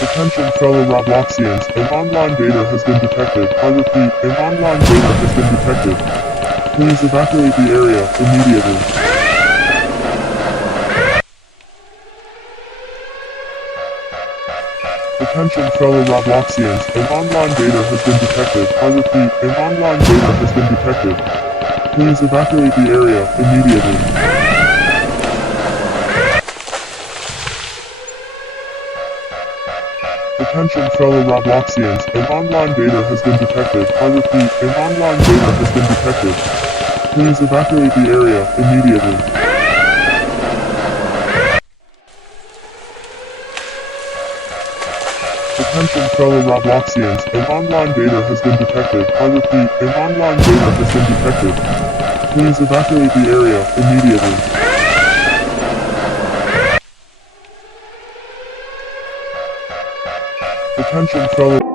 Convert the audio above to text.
Attention fellow Robloxians, an online data has been detected. I repeat, an online data has been detected. Please evacuate the area immediately. Attention fellow Robloxians, an online data has been detected. I repeat, an online data has been detected. Please evacuate the area immediately. Attention fellow Robloxians, an online data has been detected. I repeat, an online data has been detected. Please evacuate the area immediately. Attention fellow Robloxians, an online data has been detected. I repeat, an online data has been detected. Please evacuate the area immediately. Attention fellow